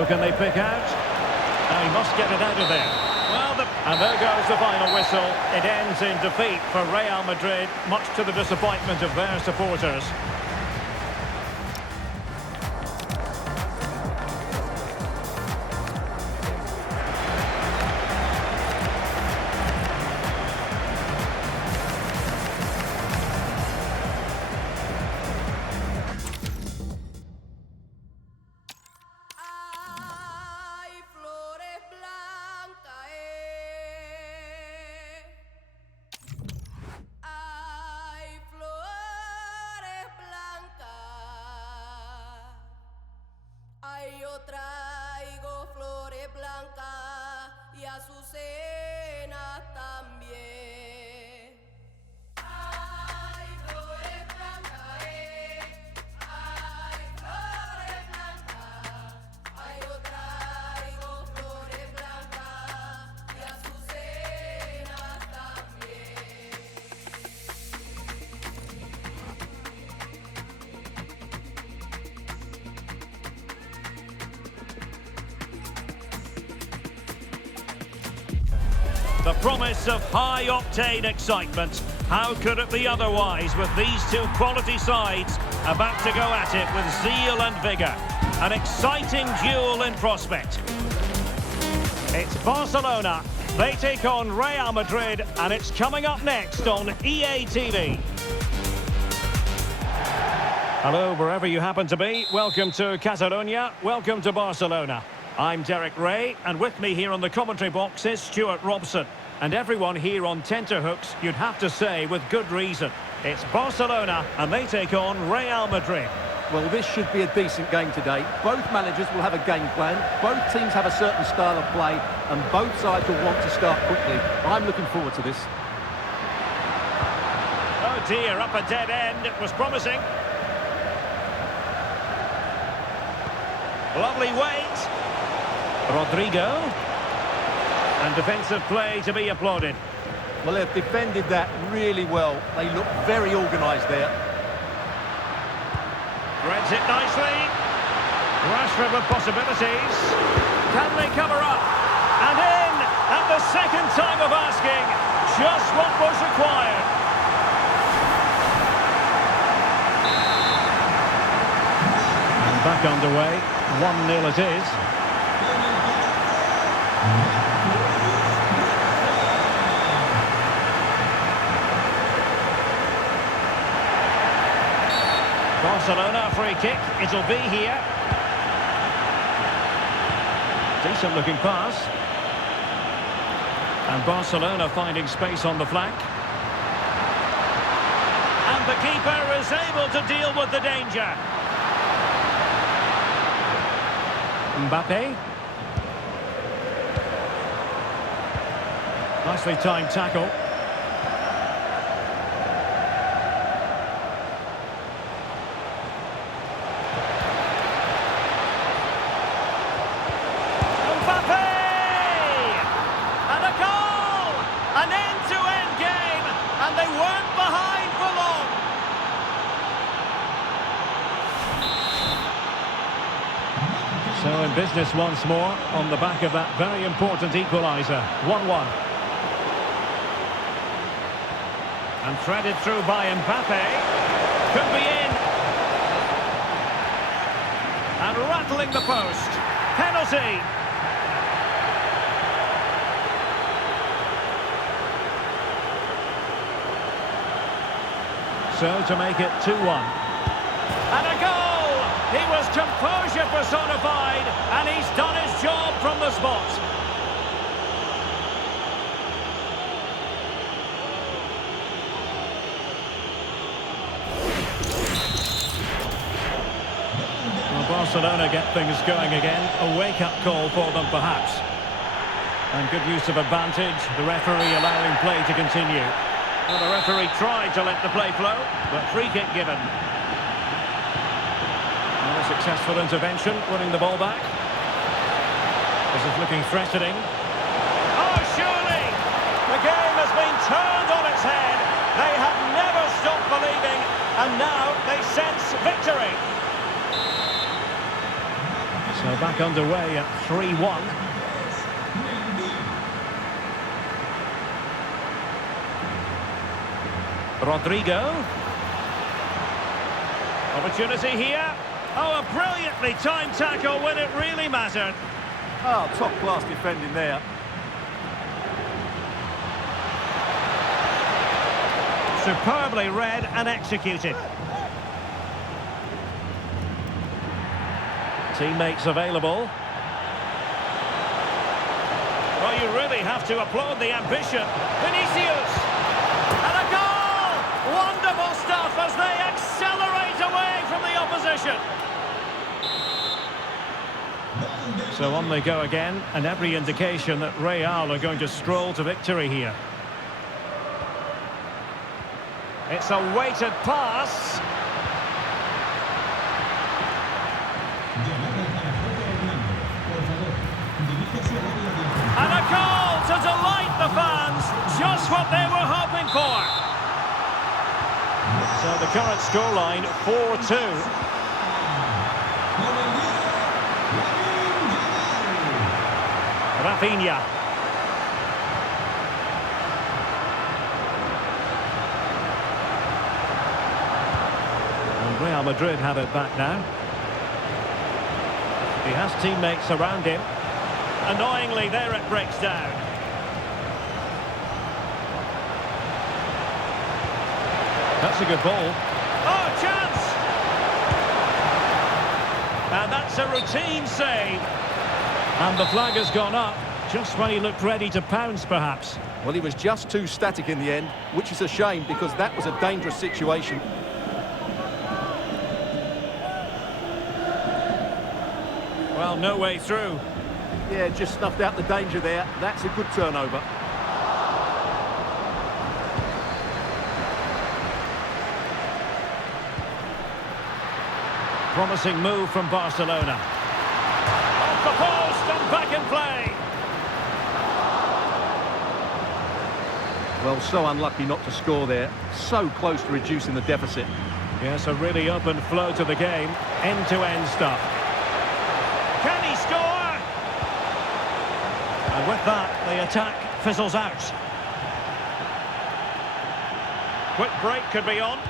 Who can they pick out? Now he must get it out of there. And there goes the final whistle. It ends in defeat for Real Madrid, much to the disappointment of their supporters. Yo traigo flores blancas y azucenas también. Ay, flores blancas, ay, flores blancas. Ay, yo traigo flores blancas y azucenas también. The promise of high-octane excitement. How could it be otherwise with these two quality sides about to go at it with zeal and vigour? An exciting duel in prospect. It's Barcelona. They take on Real Madrid, and it's coming up next on EA TV. Hello, wherever you happen to be. Welcome to Catalonia. Welcome to Barcelona. I'm Derek Ray, and with me here on the commentary box is Stuart Robson. And everyone here on tenterhooks, you'd have to say with good reason. It's Barcelona, and they take on Real Madrid. Well, this should be a decent game today. Both managers will have a game plan. Both teams have a certain style of play, and both sides will want to start quickly. I'm looking forward to this. Oh dear, up a dead end. It was promising. Lovely weight. Rodrigo. And defensive play to be applauded. Well, they've defended that really well. They look very organised there. Threads it nicely. Rashford with possibilities. Can they cover up? And in at the second time of asking. Just what was required. And back underway. 1-0 it is. Barcelona free kick, it'll be here. Decent looking pass. And Barcelona finding space on the flank. And the keeper is able to deal with the danger. Mbappe. Nicely timed tackle. An end-to-end game, and they weren't behind for long. So in business once more, on the back of that very important equaliser. 1-1. And threaded through by Mbappe. Could be in. And rattling the post. Penalty. So to make it 2-1. And a goal! He was composure personified, and he's done his job from the spot. Well, Barcelona get things going again. A wake-up call for them, perhaps. And good use of advantage. The referee allowing play to continue. Well, the referee tried to let the play flow, but free kick given. And a successful intervention, winning the ball back. This is looking threatening. Oh, surely! The game has been turned on its head. They have never stopped believing, and now they sense victory. So back underway at 3-1. Rodrigo. Opportunity here. Oh, a brilliantly timed tackle when it really mattered. Oh, top-class defending there. Superbly read and executed. Teammates available. Well, you really have to applaud the ambition. Vinicius! And a goal! Wonderful stuff as they accelerate away from the opposition. So on they go again, and every indication that Real are going to stroll to victory here. It's a weighted pass. And a goal to delight the fans. Just what they were hoping for. So the current scoreline, 4-2. Rafinha. And Real Madrid have it back now. He has teammates around him. Annoyingly, there it breaks down. That's a good ball. Oh, chance! And that's a routine save. And the flag has gone up, just when he looked ready to pounce, perhaps. Well, he was just too static in the end, which is a shame because that was a dangerous situation. Well, no way through. Yeah, just snuffed out the danger there. That's a good turnover. Promising move from Barcelona. Off the post and back in play. Well, so unlucky not to score there. So close to reducing the deficit. Yes, a really open flow to the game. End-to-end stuff. Can he score? And with that, the attack fizzles out. Quick break could be on.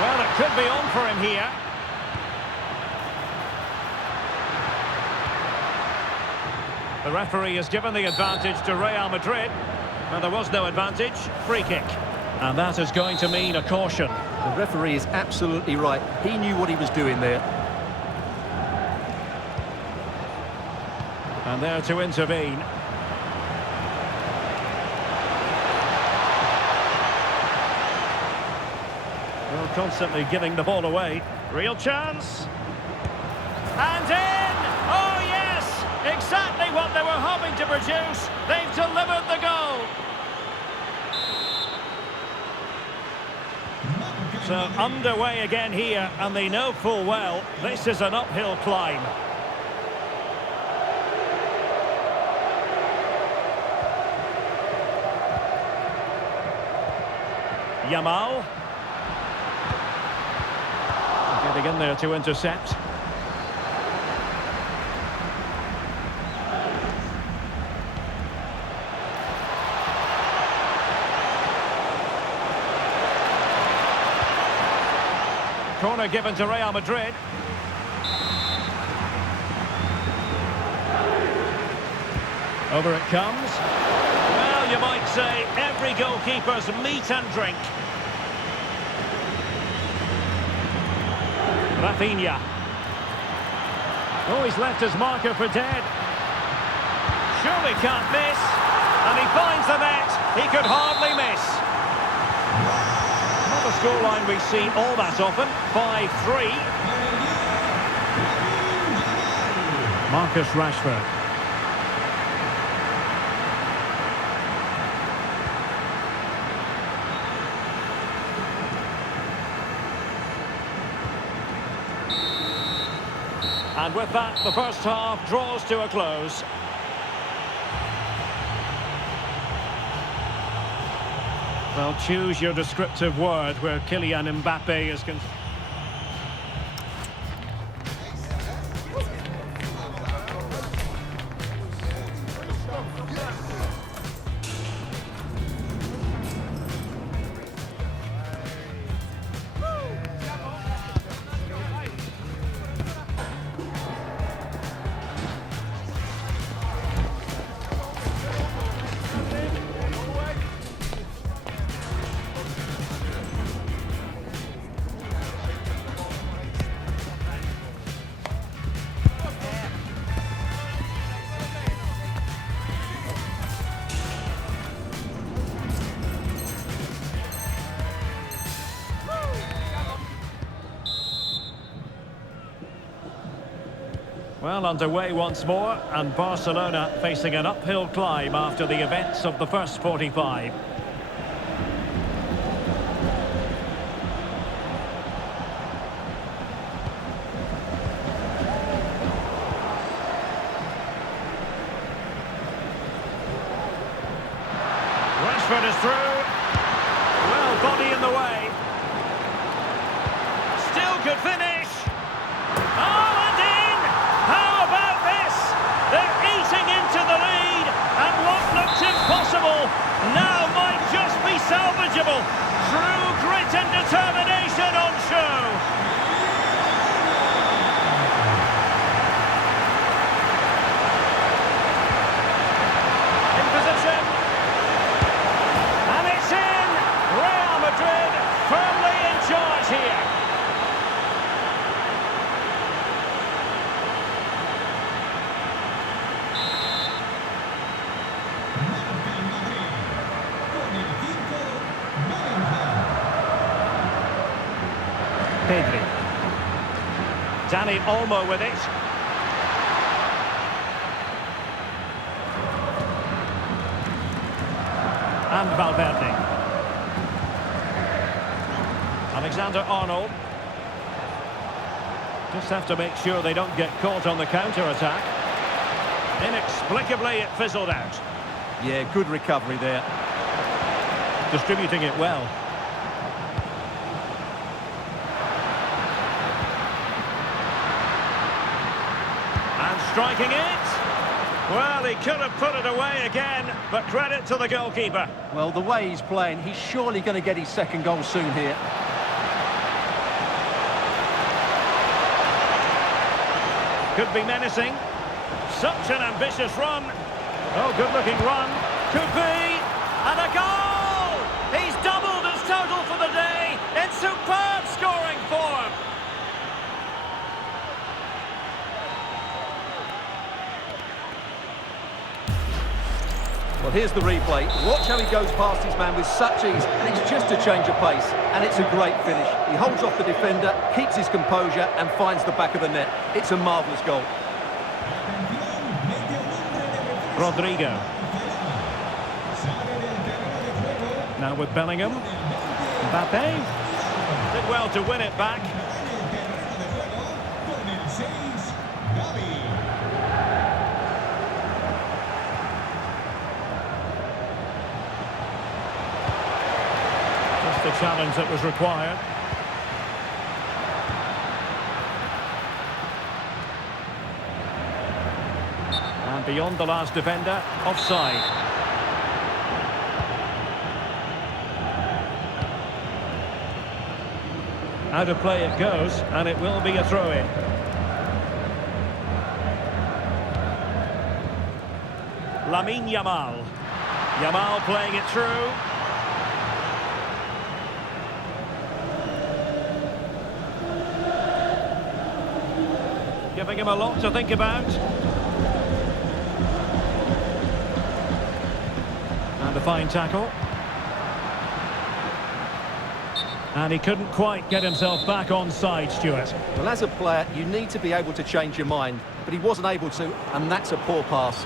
Well, it could be on for him here. The referee has given the advantage to Real Madrid. And there was no advantage. Free kick. And that is going to mean a caution. The referee is absolutely right. He knew what he was doing there. And there to intervene. Well, constantly giving the ball away. Real chance. And in! Oh, yes! Exactly what they were hoping to produce. They've delivered the goal. So underway again here, and they know full well this is an uphill climb. Yamal. Getting in there to intercept. Corner given to Real Madrid. Over it comes. Well, you might say every goalkeeper's meat and drink. Rafinha. Oh, he's left his marker for dead. Surely can't miss. And he finds the net. He could hardly miss. Not a scoreline we see all that often. 5-3. Marcus Rashford. And with that, the first half draws to a close. Well, choose your descriptive word where Kylian Mbappe is concerned. Well, underway once more, and Barcelona facing an uphill climb after the events of the first 45. Rashford is through. Well, body in the way. Still could finish. Oh, and in! How about this? They're eating into the lead, and what looked impossible now might just be salvageable. True grit and determination on show. In position. And it's in! Real Madrid firmly in charge here. Pedri. Dani Olmo with it. And Valverde. Alexander-Arnold. Just have to make sure they don't get caught on the counter-attack. Inexplicably, it fizzled out. Yeah, good recovery there. Distributing it well. And striking it. Well, he could have put it away again, but credit to the goalkeeper. Well, the way he's playing, he's surely going to get his second goal soon here. Could be menacing. Such an ambitious run. Oh, good-looking run. Could be. And a goal! He's doubled his total for the day in superb scoring form. Well, here's the replay. Watch how he goes past his man with such ease, and it's just a change of pace, and it's a great finish. He holds off the defender, keeps his composure, and finds the back of the net. It's a marvellous goal. Rodrigo. Now with Bellingham. Mbappe. Did well to win it back. The challenge that was required. And beyond the last defender, offside. Out of play it goes, and it will be a throw-in. Lamine Yamal. Yamal playing it through. Giving him a lot to think about. And a fine tackle. And he couldn't quite get himself back on side, Stuart. Well, as a player, you need to be able to change your mind, but he wasn't able to, and that's a poor pass.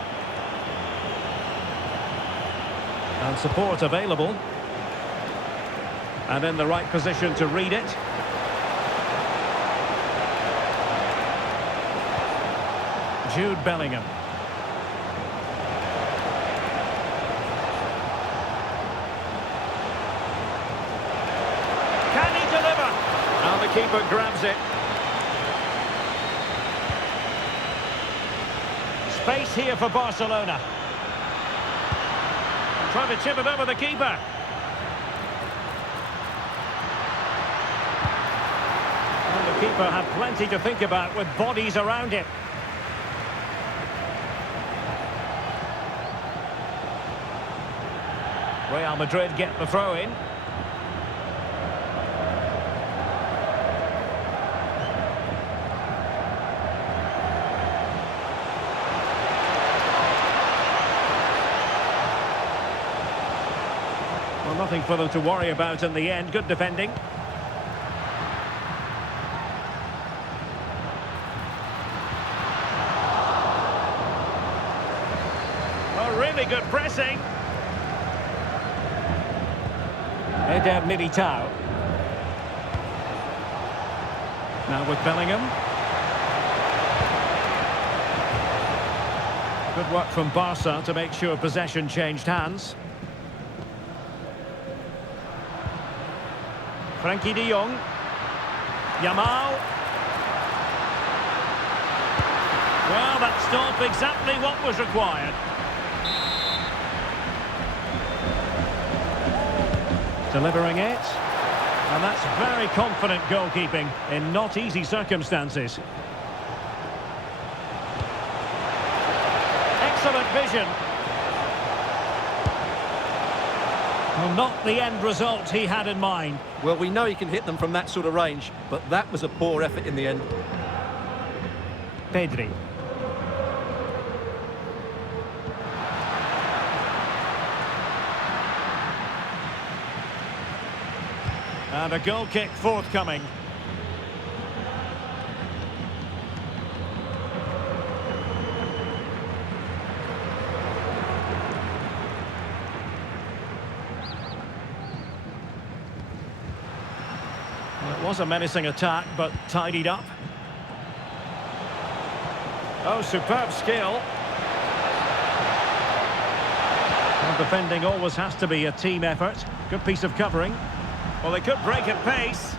And support available. And in the right position to read it. Jude Bellingham. Can he deliver? And the keeper grabs it. Space here for Barcelona. Trying to chip it over the keeper. And the keeper had plenty to think about with bodies around him. Real Madrid get the throw-in. Well, nothing for them to worry about in the end. Good defending. really good pressing. Eder Militao. Now with Bellingham. Good work from Barca to make sure possession changed hands. Frankie de Jong. Yamal. Well, that stopped exactly what was required. Delivering it. And that's very confident goalkeeping in not easy circumstances. Excellent vision. Well, not the end result he had in mind. Well, we know he can hit them from that sort of range, but that was a poor effort in the end. Pedri. And a goal kick forthcoming. Well, it was a menacing attack, but tidied up. Oh, superb skill. Well, defending always has to be a team effort. Good piece of covering. Well, they could break at pace.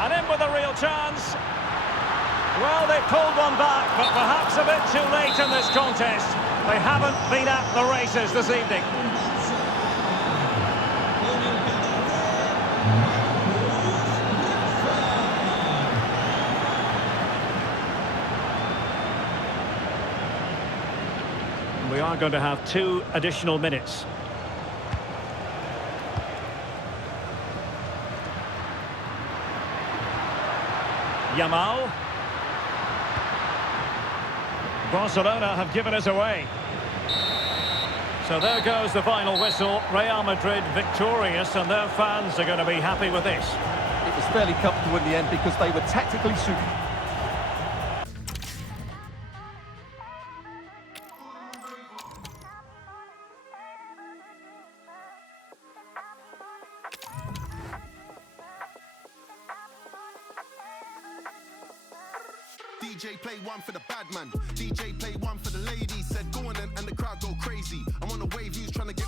And in with a real chance. Well, they pulled one back, but perhaps a bit too late in this contest. They haven't been at the races this evening. We are going to have 2 additional minutes. Yamal. Barcelona have given us away. So there goes the final whistle. Real Madrid victorious, and their fans are going to be happy with this. It was fairly comfortable in the end because they were tactically superior. DJ play one for the bad man. DJ play one for the ladies. Said go on and the crowd go crazy. I'm on the wave, who's trying to get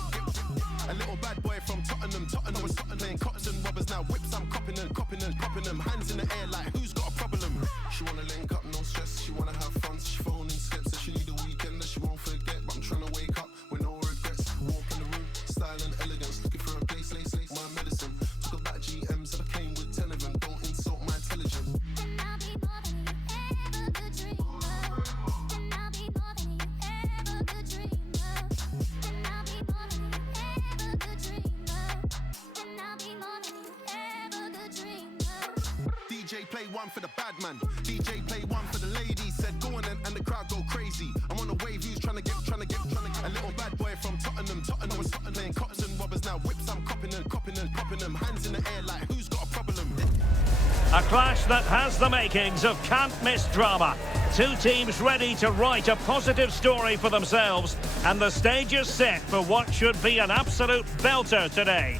a little bad boy from Tottenham. Tottenham was playing cops and robbers. Now whips, I'm copping them. Hands in the air like who's got a problem? She wanna link up, no stress. She wanna have fun, so she phoning slips. Said she need a weekend that she won't forget. But I'm trying to wake up with no regrets. Walk in the room, style and elegance. Looking for a place, lace, my medicine. Talk about GMs that I came with 10 of them. Don't insult my intelligence. DJ play one for the bad man. DJ play one for the ladies. Said go on and the crowd go crazy. I'm on the wave, who's trying to get a little bad boy from Tottenham. Tottenham was playing cops and robbers. Now whips, I'm copping them. Hands in the air like who's got a problem? A clash that has the makings of can't miss drama. 2 teams ready to write a positive story for themselves, and the stage is set for what should be an absolute belter today.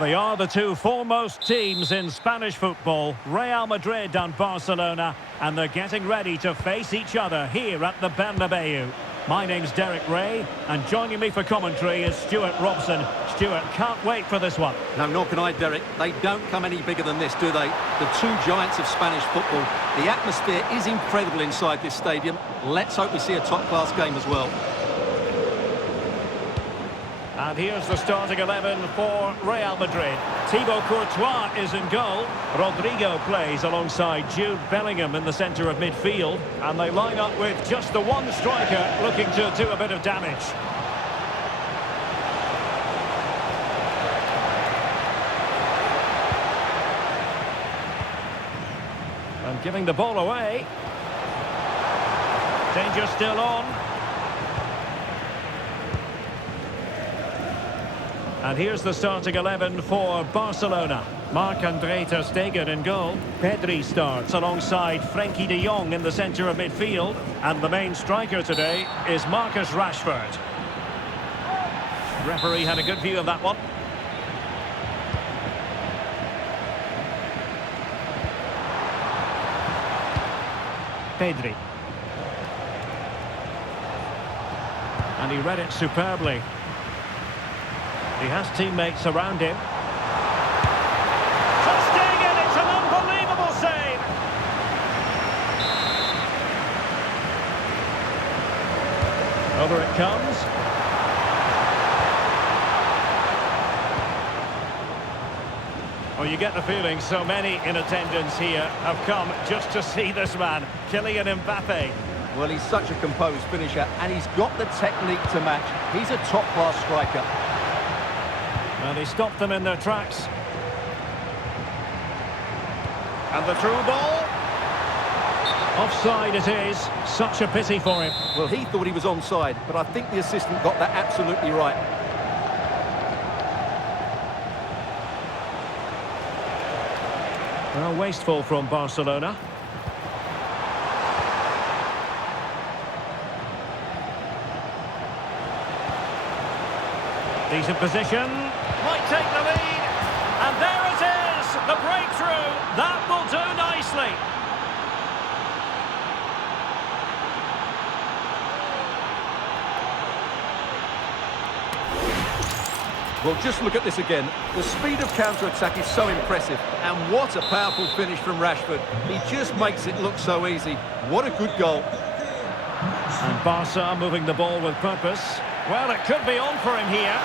They are the 2 foremost teams in Spanish football, Real Madrid and Barcelona, and they're getting ready to face each other here at the Bernabeu. My name's Derek Ray, and joining me for commentary is Stuart Robson. Stuart, can't wait for this one. No, nor can I, Derek. They don't come any bigger than this, do they? The 2 giants of Spanish football. The atmosphere is incredible inside this stadium. Let's hope we see a top-class game as well. And here's the starting 11 for Real Madrid. Thibaut Courtois is in goal. Rodrigo plays alongside Jude Bellingham in the centre of midfield. And they line up with just the one striker looking to do a bit of damage. And giving the ball away. Danger still on. And here's the starting 11 for Barcelona. Marc-Andre ter Stegen in goal. Pedri starts alongside Frenkie de Jong in the centre of midfield. And the main striker today is Marcus Rashford. Referee had a good view of that one. Pedri. And he read it superbly. He has teammates around him. Ter Stegen, it's an unbelievable save. Over it comes. Well, you get the feeling so many in attendance here have come just to see this man, Kylian Mbappe. Well, he's such a composed finisher, and he's got the technique to match. He's a top-class striker. And he stopped them in their tracks. And the through ball. Offside it is. Such a pity for him. Well, he thought he was onside, but I think the assistant got that absolutely right. Well, wasteful from Barcelona. Decent position. Might take the lead. And there it is. The breakthrough. That will do nicely. Well, just look at this again. The speed of counter-attack is so impressive. And what a powerful finish from Rashford. He just makes it look so easy. What a good goal. And Barca moving the ball with purpose. Well, it could be on for him here.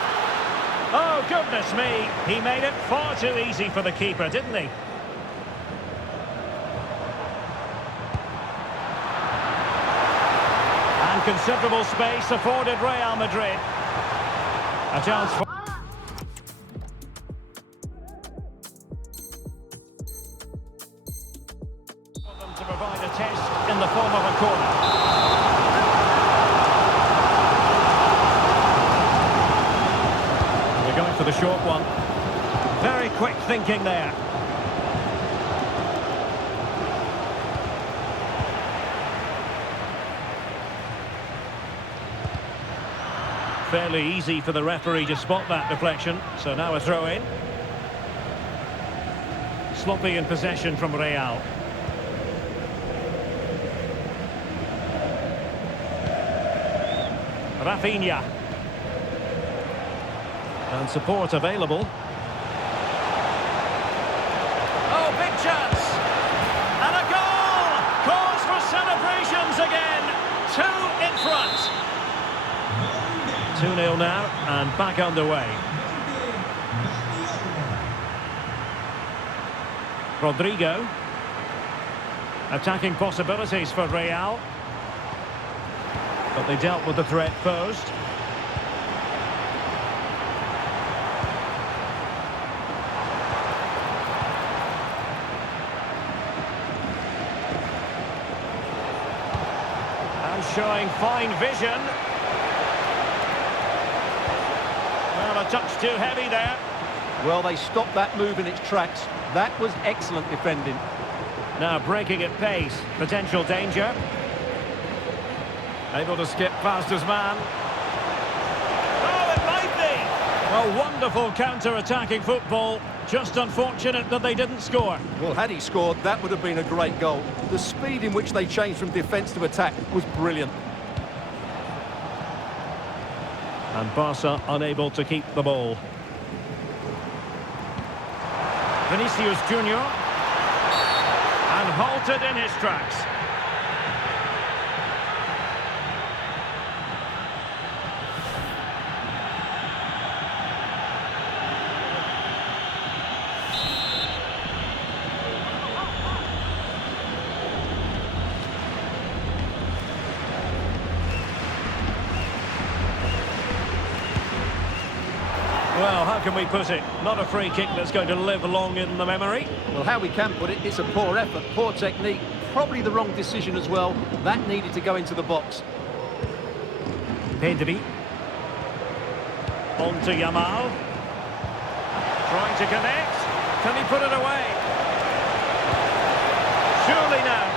Oh, goodness me. He made it far too easy for the keeper, didn't he? And considerable space afforded Real Madrid. A chance for... them to provide a test in the form of a corner. Going for the short one. Very quick thinking there. Fairly easy for the referee to spot that deflection. So now a throw in. Sloppy in possession from Real. Rafinha. And support available. Oh, big chance! And a goal! Cause for celebrations again! 2 in front. 2-0 now, and back underway. Rodrigo. Attacking possibilities for Real. But they dealt with the threat posed. Showing fine vision. Well, a touch too heavy there. Well, they stopped that move in its tracks. That was excellent defending. Now breaking at pace. Potential danger. Able to skip past his man. Oh, it might be! A wonderful counter-attacking football. Just unfortunate that they didn't score. Well, had he scored, that would have been a great goal. The speed in which they changed from defence to attack was brilliant. And Barca unable to keep the ball. Vinicius Junior. And halted in his tracks. Well, how can we put it? Not a free kick that's going to live long in the memory. Well, how we can put it, it's a poor effort, poor technique, probably the wrong decision as well. That needed to go into the box. Pedri. On to Yamal. Trying to connect. Can he put it away? Surely now.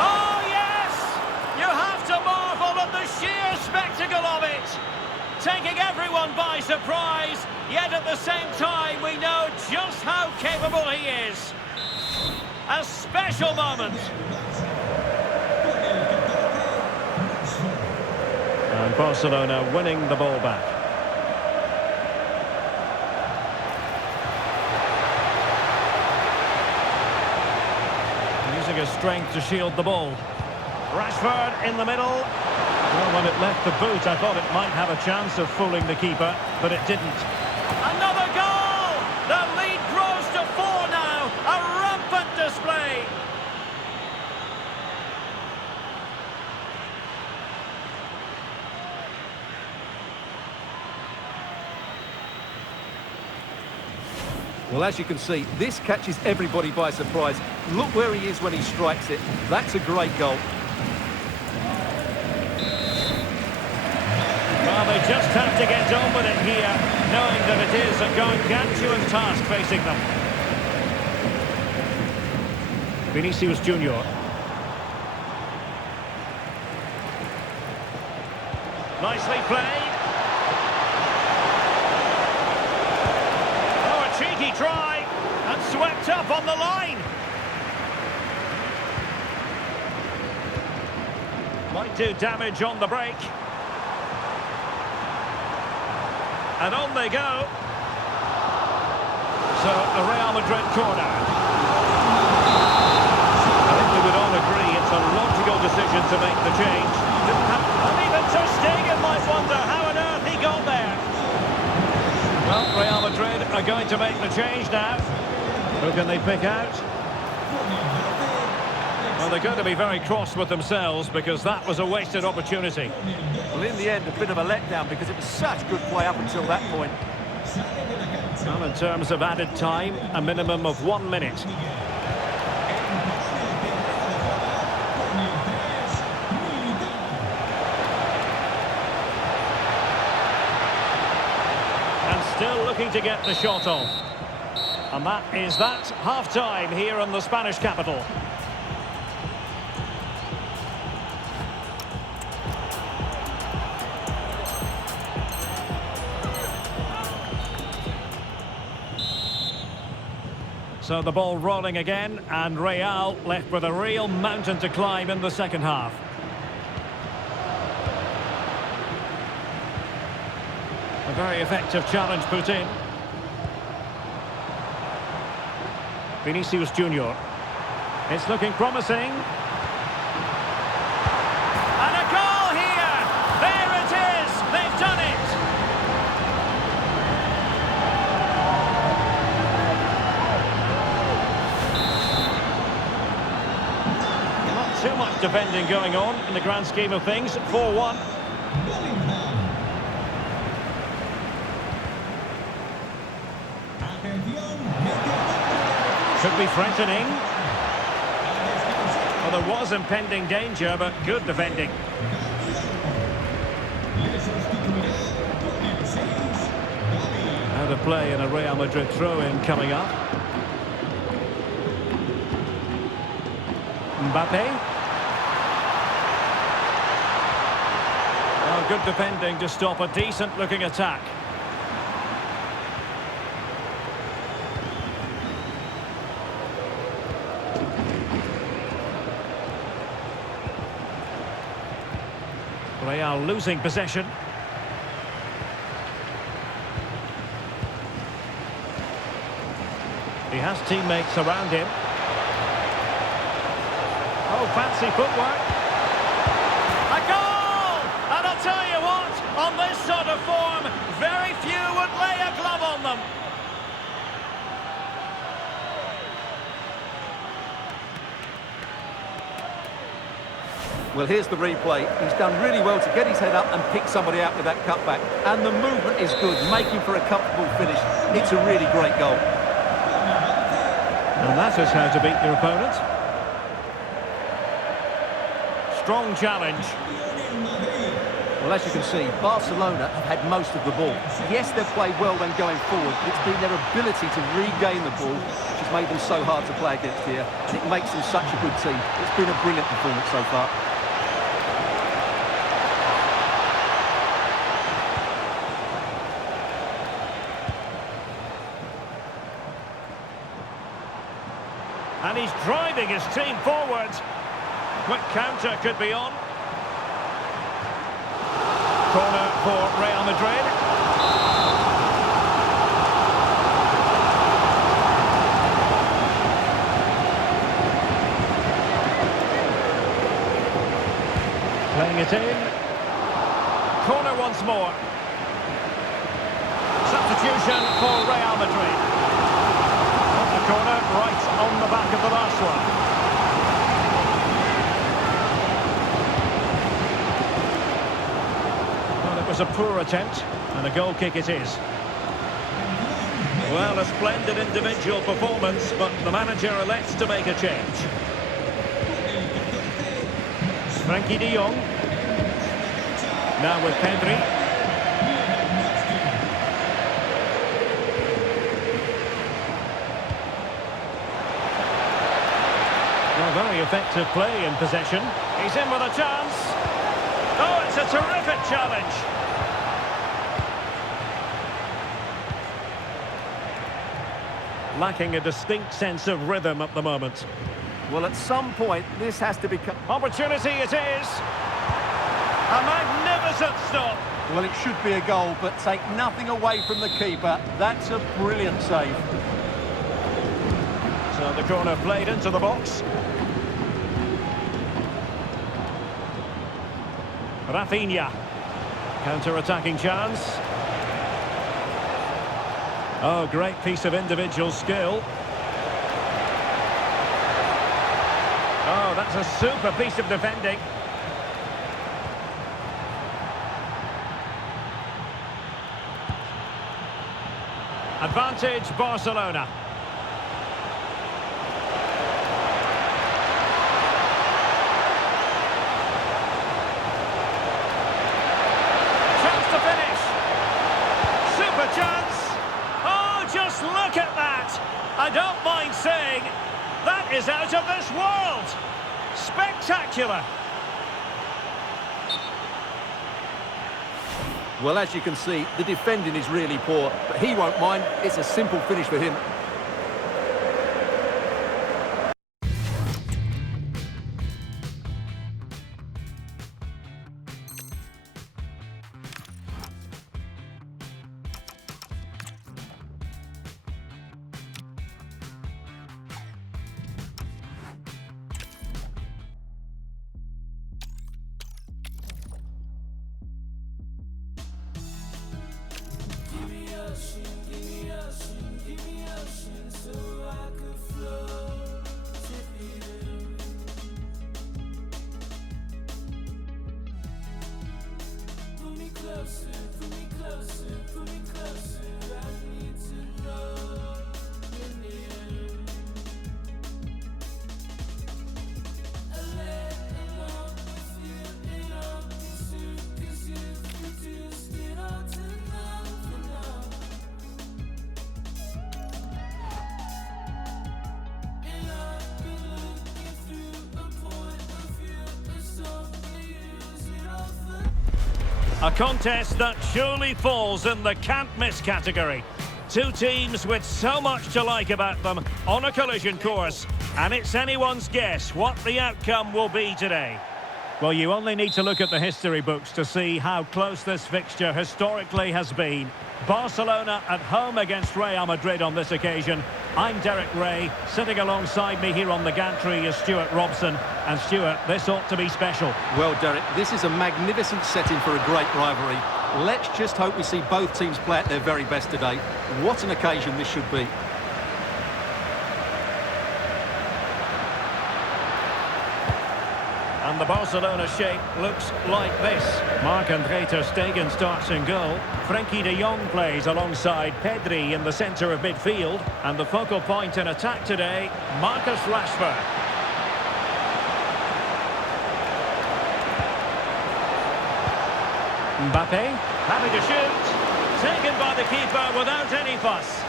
Oh, yes! You have to marvel at the sheer spectacle of it. Taking everyone by surprise, yet at the same time we know just how capable he is. A special moment. And Barcelona winning the ball back. Using his strength to shield the ball. Rashford in the middle. Well, when it left the boot, I thought it might have a chance of fooling the keeper, but it didn't. Another goal! The lead grows to 4 now. A rampant display. Well, as you can see, this catches everybody by surprise. Look where he is when he strikes it. That's a great goal. Well, they just have to get on with it here, knowing that it is a gargantuan task facing them. Vinicius Junior. Nicely played. Oh, a cheeky try, and swept up on the line. Might do damage on the break. And on they go. So, a Real Madrid corner. I think we would all agree it's a logical decision to make the change. And even Ter Stegen might wonder how on earth he got there. Well, Real Madrid are going to make the change now. Who can they pick out? Well, they're going to be very cross with themselves because that was a wasted opportunity. Well, in the end, a bit of a letdown because it was such good play up until that point. Well, in terms of added time, a minimum of 1 minute. And still looking to get the shot off. And that is that, half-time here in the Spanish capital. So the ball rolling again, and Real left with a real mountain to climb in the second half. A very effective challenge put in. Vinicius Junior. It's looking promising. And a goal here! There it is! They've done it! Too much defending going on in the grand scheme of things. 4-1. Could be threatening. Well, there was impending danger, but good defending. Out of play in a Real Madrid throw-in coming up. Mbappe. Oh, good defending to stop a decent-looking attack. Real losing possession. He has teammates around him. Oh, fancy footwork. A goal! And I'll tell you what, on this sort of form, very few would lay a glove on them. Well, here's the replay. He's done really well to get his head up and pick somebody out with that cutback. And the movement is good, making for a comfortable finish. It's a really great goal. And that is how to beat your opponent. Strong challenge. Well, as you can see, Barcelona have had most of the ball. Yes, they've played well when going forward, but it's been their ability to regain the ball which has made them so hard to play against here, and it makes them such a good team. It's been a brilliant performance so far. And he's driving his team forward. Quick counter could be on. Corner for Real Madrid. Playing it in. Corner once more. Substitution for Real Madrid. Off the corner, right on the back of the last one. It was a poor attempt, and a goal kick it is. Well, a splendid individual performance, but the manager elects to make a change. Frankie de Jong. Now with Pedri. Well, very effective play in possession. He's in with a chance. Oh, it's a terrific challenge. Lacking a distinct sense of rhythm at the moment. Well, at some point, this has to become... Opportunity it is. A magnificent stop. Well, it should be a goal, but take nothing away from the keeper. That's a brilliant save. So the corner played into the box. Rafinha. Counter-attacking chance. Oh, great piece of individual skill. Oh, that's a super piece of defending. Advantage Barcelona. Chance to finish. Super chance. Oh, just look at that. I don't mind saying that is out of this world. Spectacular. Well, as you can see, the defending is really poor, but he won't mind. It's a simple finish for him. A contest that surely falls in the can't-miss category. Two teams with so much to like about them on a collision course, and it's anyone's guess what the outcome will be today. Well, you only need to look at the history books to see how close this fixture historically has been. Barcelona at home against Real Madrid on this occasion. I'm Derek Ray. Sitting alongside me here on the gantry is Stuart Robson. And Stuart, this ought to be special. Well, Derek, this is a magnificent setting for a great rivalry. Let's just hope we see both teams play at their very best today. What an occasion this should be. And the Barcelona shape looks like this. Marc-André ter Stegen starts in goal. Frankie de Jong plays alongside Pedri in the centre of midfield. And the focal point in attack today, Marcus Rashford. Mbappe, happy to shoot. Taken by the keeper without any fuss.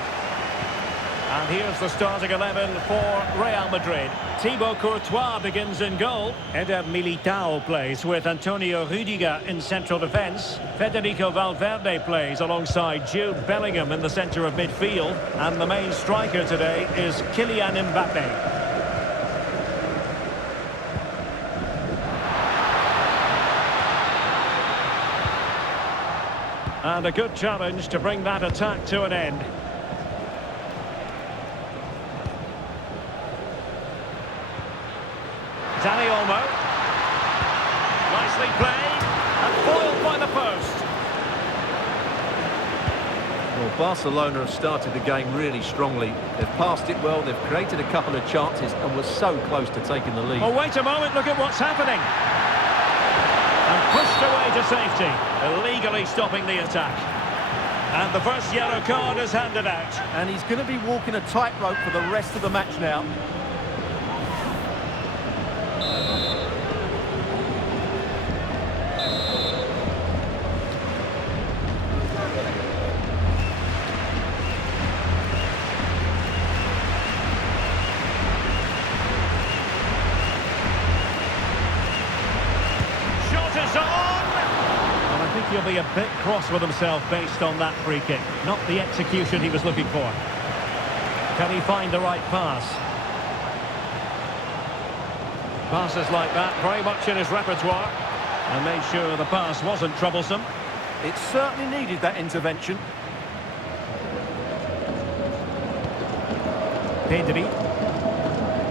And here's the starting 11 for Real Madrid. Thibaut Courtois begins in goal. Eder Militao plays with Antonio Rudiger in central defence. Federico Valverde plays alongside Jude Bellingham in the centre of midfield. And the main striker today is Kylian Mbappe. And a good challenge to bring that attack to an end. Dani Olmo. Nicely played and foiled by the post. Well, Barcelona have started the game really strongly. They've passed it well, they've created a couple of chances and were so close to taking the lead. Oh, wait a moment, look at what's happening. And pushed away to safety, illegally stopping the attack. And the first yellow card is handed out. And he's going to be walking a tightrope for the rest of the match now. He'll be a bit cross with himself based on that free kick. Not the execution he was looking for. Can he find the right pass? Passes like that, very much in his repertoire. And made sure the pass wasn't troublesome. It certainly needed that intervention. Pedri.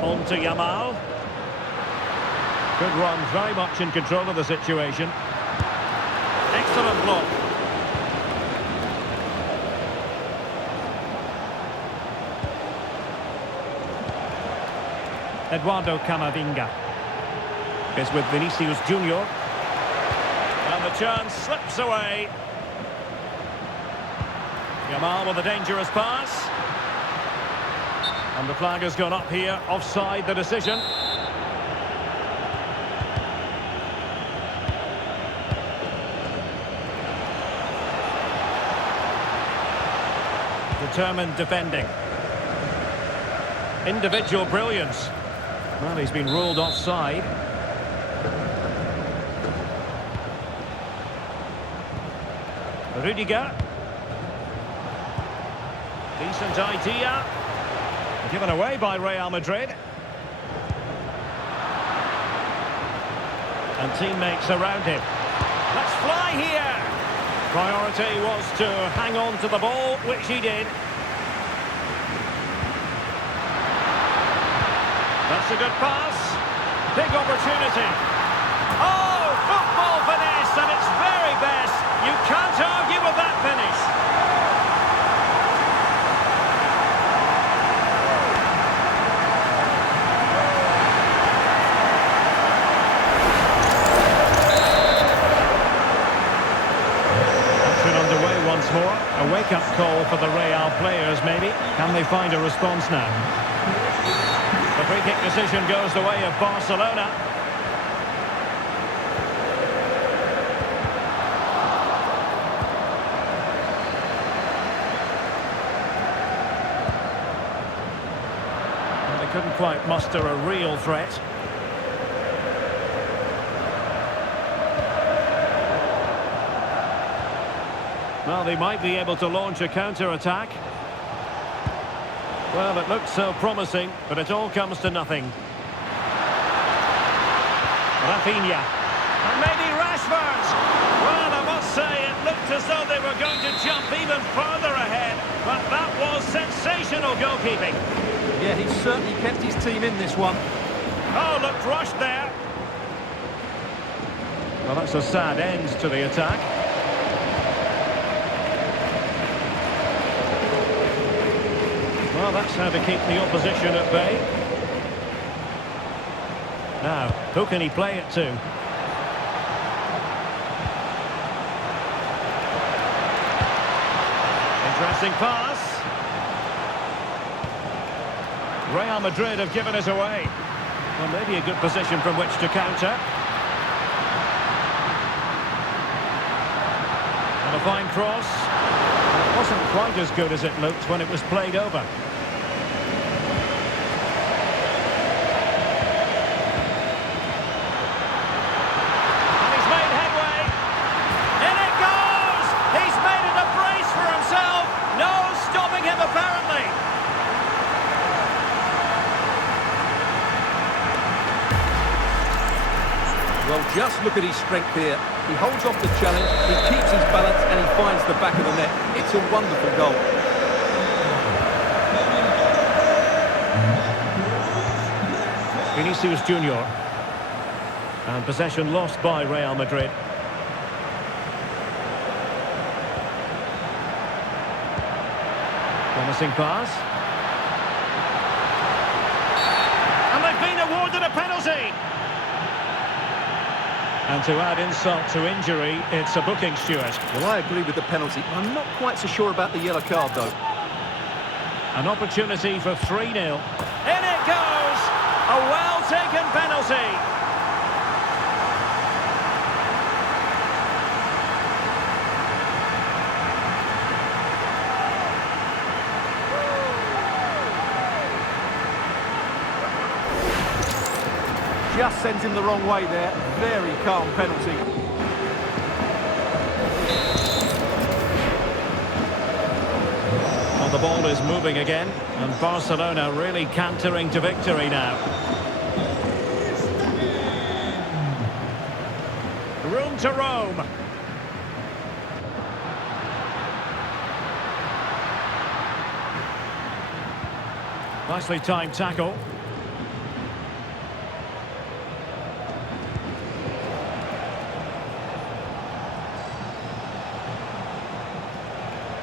On to Yamal. Good run, very much in control of the situation. Excellent block. Eduardo Camavinga is with Vinicius Junior. And the chance slips away. Yamal with a dangerous pass. And the flag has gone up here. Offside the decision. Determined defending. Individual brilliance. Well, he's been ruled offside. Rudiger. Decent idea. Given away by Real Madrid. And teammates around him. Let's fly here! Priority was to hang on to the ball, which he did. That's a good pass. Big opportunity. Oh, football finesse at its very best. You can't argue with that finish. More. A wake-up call for the Real players, maybe. Can they find a response now? The free-kick decision goes the way of Barcelona. And they couldn't quite muster a real threat. Well, they might be able to launch a counter-attack. Well, it looked so promising, but it all comes to nothing. Rafinha. And maybe Rashford. Well, I must say, it looked as though they were going to jump even further ahead. But that was sensational goalkeeping. Yeah, he certainly kept his team in this one. Oh, looked rushed there. Well, that's a sad end to the attack. Well, that's how to keep the opposition at bay. Now, who can he play it to? Interesting pass. Real Madrid have given it away. Well, maybe a good position from which to counter. fine cross. It wasn't quite as good as it looked when it was played over. And he's made headway. In it goes! He's made it a brace for himself. No stopping him, apparently. Well, just look at his strength here. He holds off the challenge, he keeps his balance, and he finds the back of the net. It's a wonderful goal. Vinicius Junior. And possession lost by Real Madrid. Promising pass. And they've been awarded a penalty. And to add insult to injury, it's a booking, Stuart. Well, I agree with the penalty. I'm not quite so sure about the yellow card, though. An opportunity for 3-0. In it goes! A well-taken penalty. Just sends him the wrong way there. Very calm penalty. Well, the ball is moving again, and Barcelona really cantering to victory now. Room to roam. Nicely timed tackle.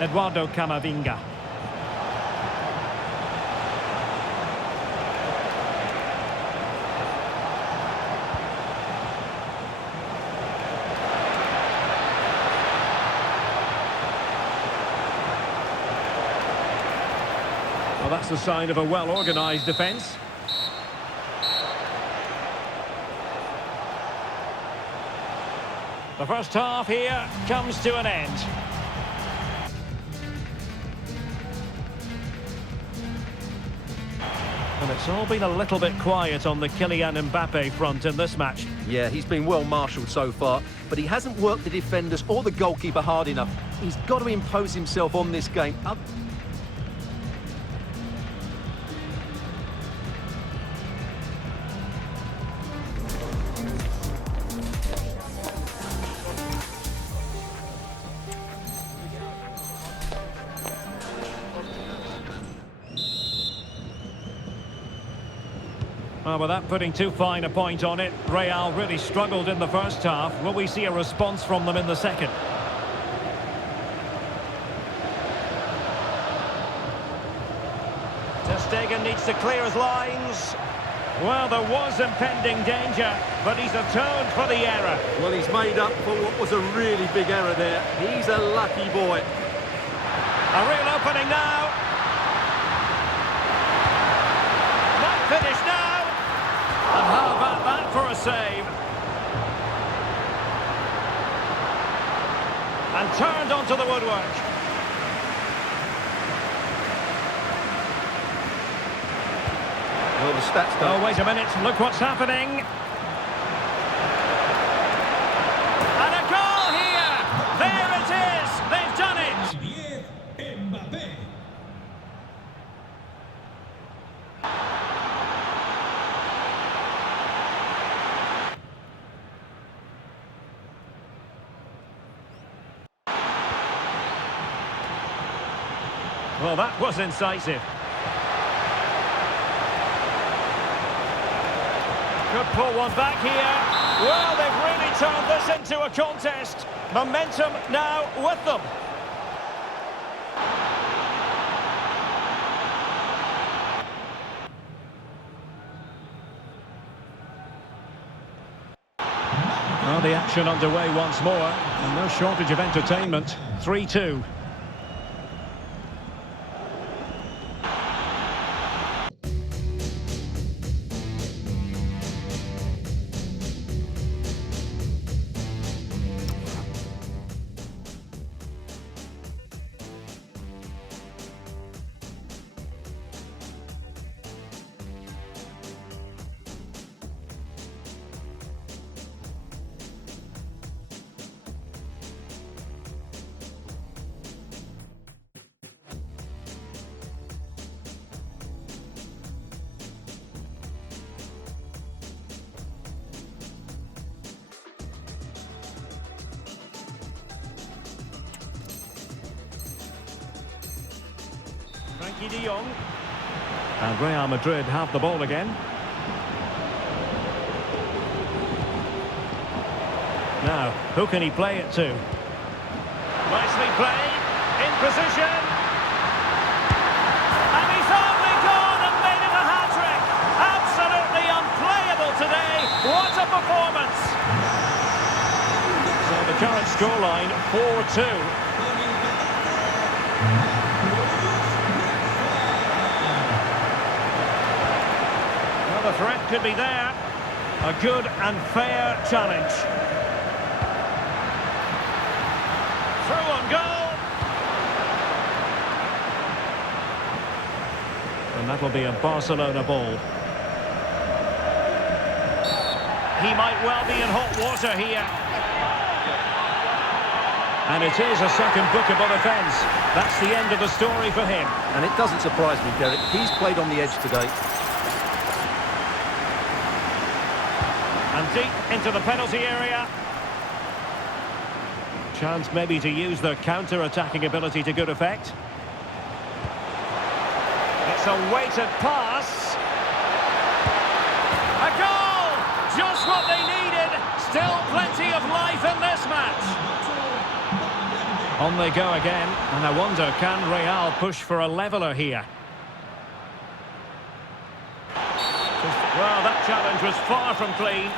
Eduardo Camavinga. Well, that's the sign of a well-organised defence. The first half here comes to an end. And it's all been a little bit quiet on the Kylian Mbappe front in this match. Yeah, he's been well marshalled so far, but he hasn't worked the defenders or the goalkeeper hard enough. He's got to impose himself on this game. Well, without putting too fine a point on it, Real really struggled in the first half. Will we see a response from them in the second? Ter Stegen needs to clear his lines. Well, there was impending danger, but he's atoned for the error. Well, he's made up for what was a really big error there. He's a lucky boy. A real opening now. Might finish now. And how about that for a save? And turned onto the woodwork. Well, the stats don't... Oh, wait a minute. Look what's happening. And a goal here. There it is. They've done it. Well, that was incisive. Could pull one back here. Well, they've really turned this into a contest. Momentum now with them. Well, the action underway once more, and no shortage of entertainment. 3-2. Frenkie de Jong. And Real Madrid have the ball again. Now, who can he play it to? Nicely played, in position. And he's only gone and made it a hat-trick. Absolutely unplayable today. What a performance. So the current scoreline, 4-2. Well, the threat could be there. A good and fair challenge. Through on goal. And that will be a Barcelona ball. He might well be in hot water here. And it is a second bookable offence. That's the end of the story for him. And it doesn't surprise me, Derek. He's played on the edge today. And deep into the penalty area. Chance maybe to use the counter-attacking ability to good effect. It's a weighted pass. A goal! Just what they needed. Still plenty of life in this match. On they go again, and I wonder, can Real push for a leveller here? Well, that challenge was far from clean.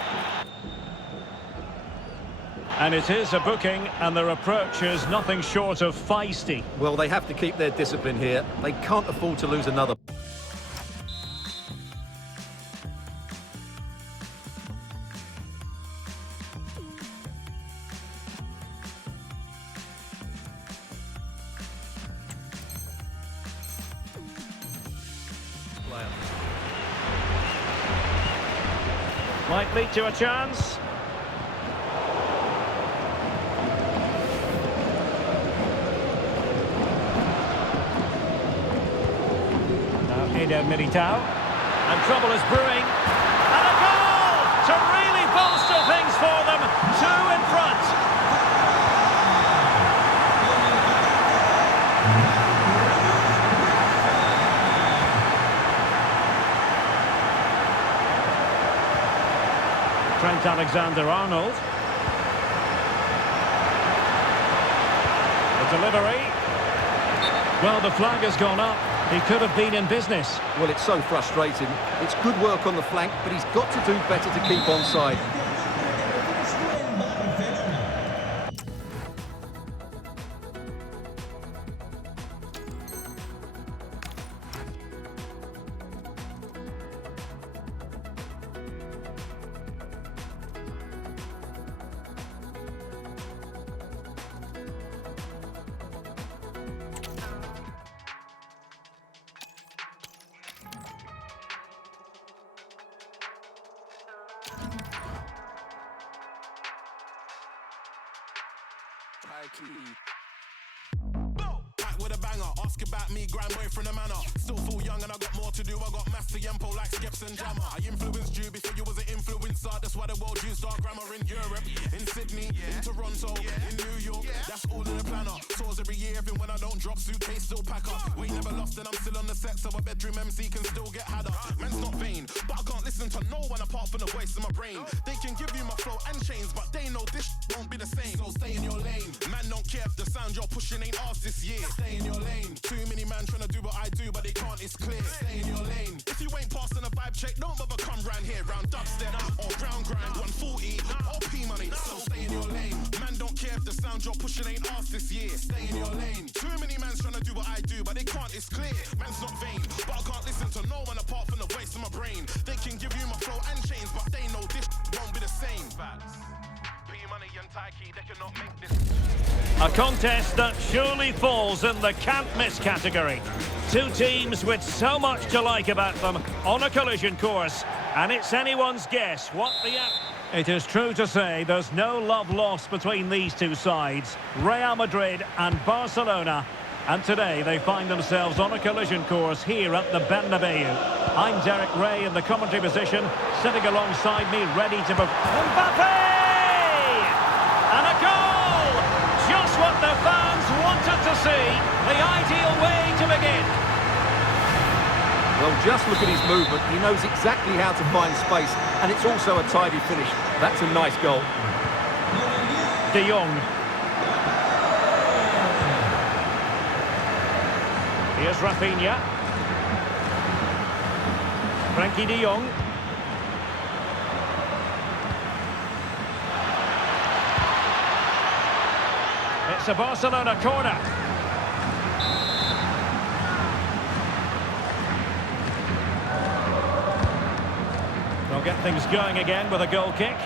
And it is a booking, and their approach is nothing short of feisty. Well, they have to keep their discipline here. They can't afford to lose another. Might lead to a chance. Militao, and trouble is brewing, and a goal to really bolster things for them. 2 in front. Trent Alexander-Arnold. The delivery. Well, the flag has gone up. He could have been in business. Well, it's so frustrating. It's good work on the flank, but he's got to do better to keep onside. Back with a banger, ask about me, grind boy from the manor. Still full young and I got more to do. I got master Yempo like Skeps and Jammer. I influenced you before you was an influencer. That's why the world used our grammar in Europe, in Sydney, in Toronto, in New York. That's all in the planner. Tours every year, even when I don't drop, suitcase still pack up. We never lost and I'm still on the set, so a bedroom MC can still get had up. Man's not vain, but I can't listen to no one apart from the voice in my brain. They can give you my flow and chains, but they know this won't be the same. So stay in your lane. Man don't care if the sound you're pushing ain't ours this year. Stay in your lane. Too many man trying to do what I do, but they can't, it's clear. Stay in your lane. If you ain't passing a vibe check, don't bother come round here. Round dubstep or ground grind, 140 or P money. So stay in your lane. Man don't care if the sound you're pushing ain't ours this year. Stay in your lane. Too many man's trying to do what I do, but they can't, it's clear. Man's not vain, but I can't listen to no one apart from the voice in my brain. They can give you my flow and chains, but they know this won't be the same. Facts. A contest that surely falls in the can't miss category. Two teams with so much to like about them on a collision course, and it's anyone's guess what the... It is true to say there's no love lost between these two sides, Real Madrid and Barcelona, and today they find themselves on a collision course here at the Bernabeu. I'm Derek Ray in the commentary position, sitting alongside me ready to... Mbappe! And a goal! Just what the fans wanted to see. The ideal way to begin. Well, just look at his movement. He knows exactly how to find space, and it's also a tidy finish. That's a nice goal. De Jong. Here's Rafinha. Frankie de Jong. It's a Barcelona corner. They'll get things going again with a goal kick.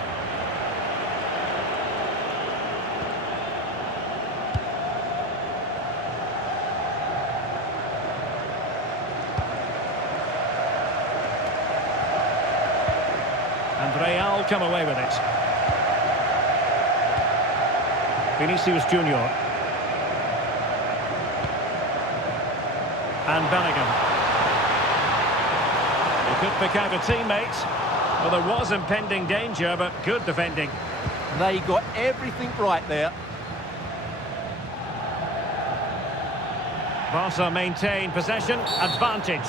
And Real come away with it. Vinicius Junior. And Bellingham. He could pick out a teammate. Well, there was impending danger, but good defending. They got everything right there. Barca maintain possession, advantage.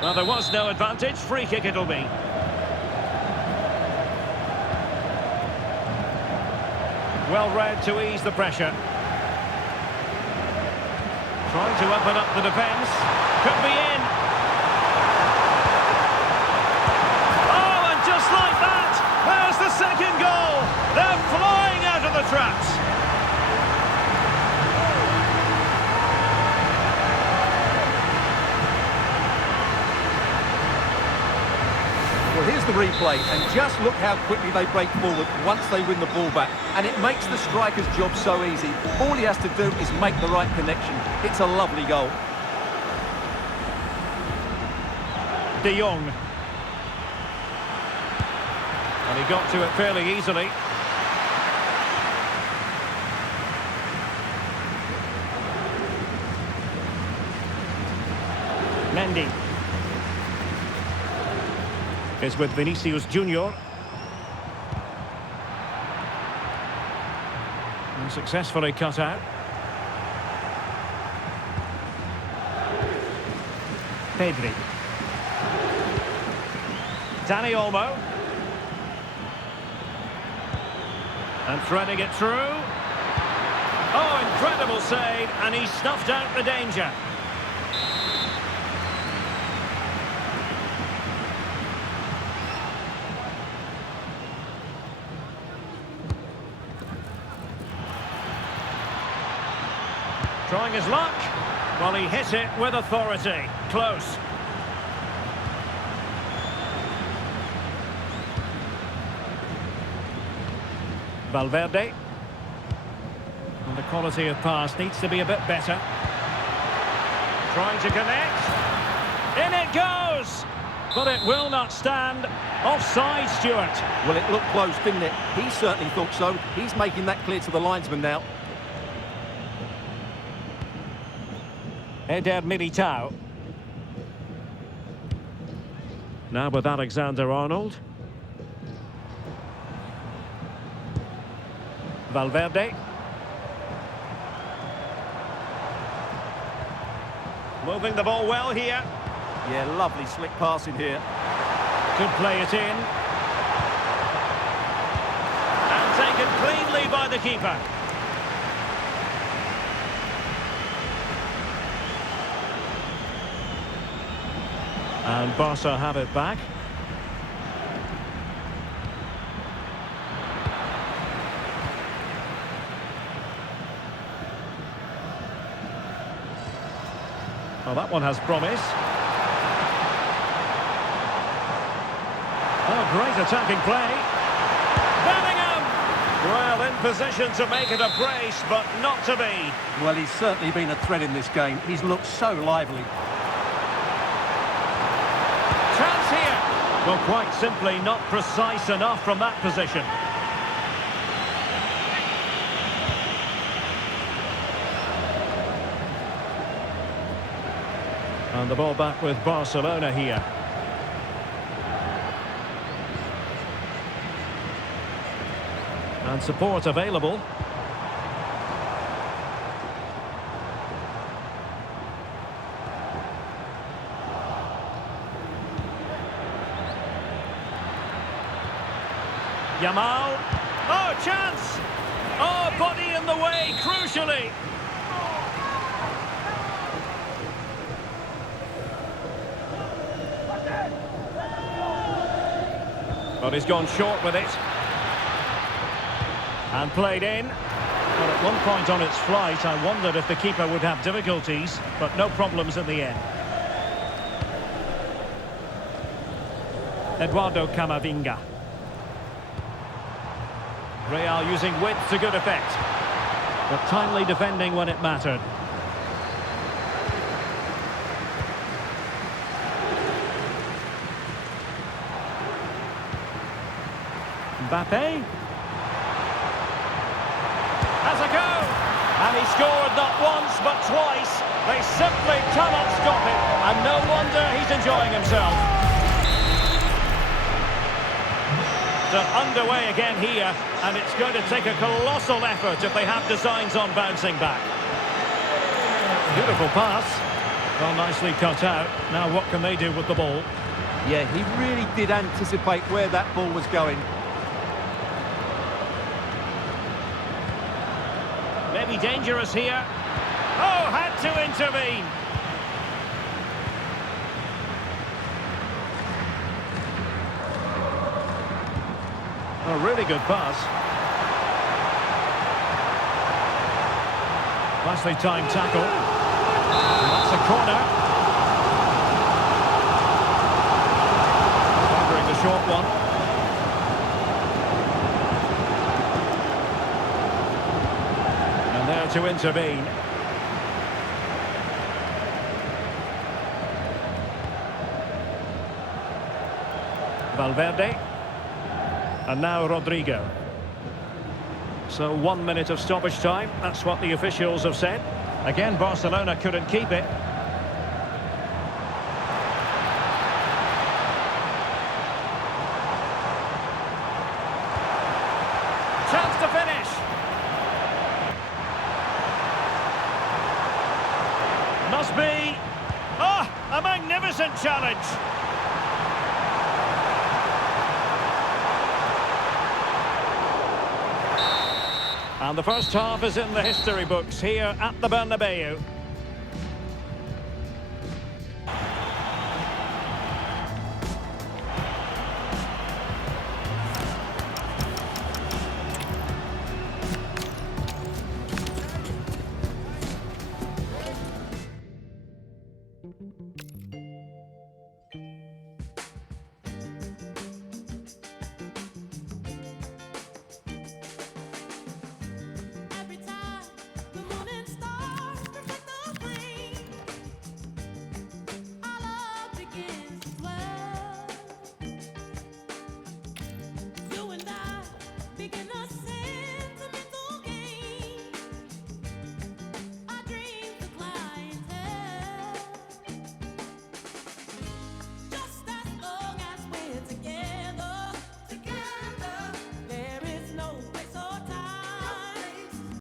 Well, there was no advantage, free kick it'll be. Well read to ease the pressure. Trying to open up the defence. Could be in. Oh, and just like that, there's the second goal. They're flying out of the traps. Well, here's the replay, and just look how quickly they break forward once they win the ball back. And it makes the striker's job so easy. All he has to do is make the right connection. It's a lovely goal. De Jong. And he got to it fairly easily. Mendy. Is with Vinicius Junior. And successfully cut out. Pedri. Dani Olmo. And threading it through. Oh, incredible save, and he snuffed out the danger. Trying his luck. Well, he hit it with authority. Close. Valverde. And the quality of pass needs to be a bit better. Trying to connect. In it goes! But it will not stand. Offside, Stuart. Well, it looked close, didn't it? He certainly thought so. He's making that clear to the linesman now. Eder Militao. Now with Alexander-Arnold. Valverde. Moving the ball well here. Yeah, lovely slick passing here. Could play it in. And taken cleanly by the keeper. And Barca have it back. Well, that one has promise. Oh, great attacking play. Bellingham! Well, in position to make it a brace, but not to be. Well, he's certainly been a threat in this game. He's looked so lively. Chance here. Well, quite simply not precise enough from that position. And the ball back with Barcelona here. And support available. Yamal. Oh, chance! Oh, body in the way, crucially. But he's gone short with it. And played in. Well, at one point on its flight, I wondered if the keeper would have difficulties, but no problems in the end. Eduardo Camavinga. Real using width to good effect, but timely defending when it mattered. Mbappe has a go, and he scored not once but twice. They simply cannot stop it, and no wonder he's enjoying himself. So underway again here, and it's going to take a colossal effort if they have designs on bouncing back. Beautiful pass. Well, nicely cut out. Now what can they do with the ball? Yeah, he really did anticipate where that ball was going. Maybe dangerous here. Oh, had to intervene. A really good pass. Nicely timed tackle. That's a corner. Favouring the short one. And there to intervene. Valverde. And now Rodrigo. So 1 minute of stoppage time. That's what the officials have said. Again, Barcelona couldn't keep it. Chance to finish. Must be... a magnificent challenge. And the first half is in the history books here at the Bernabeu.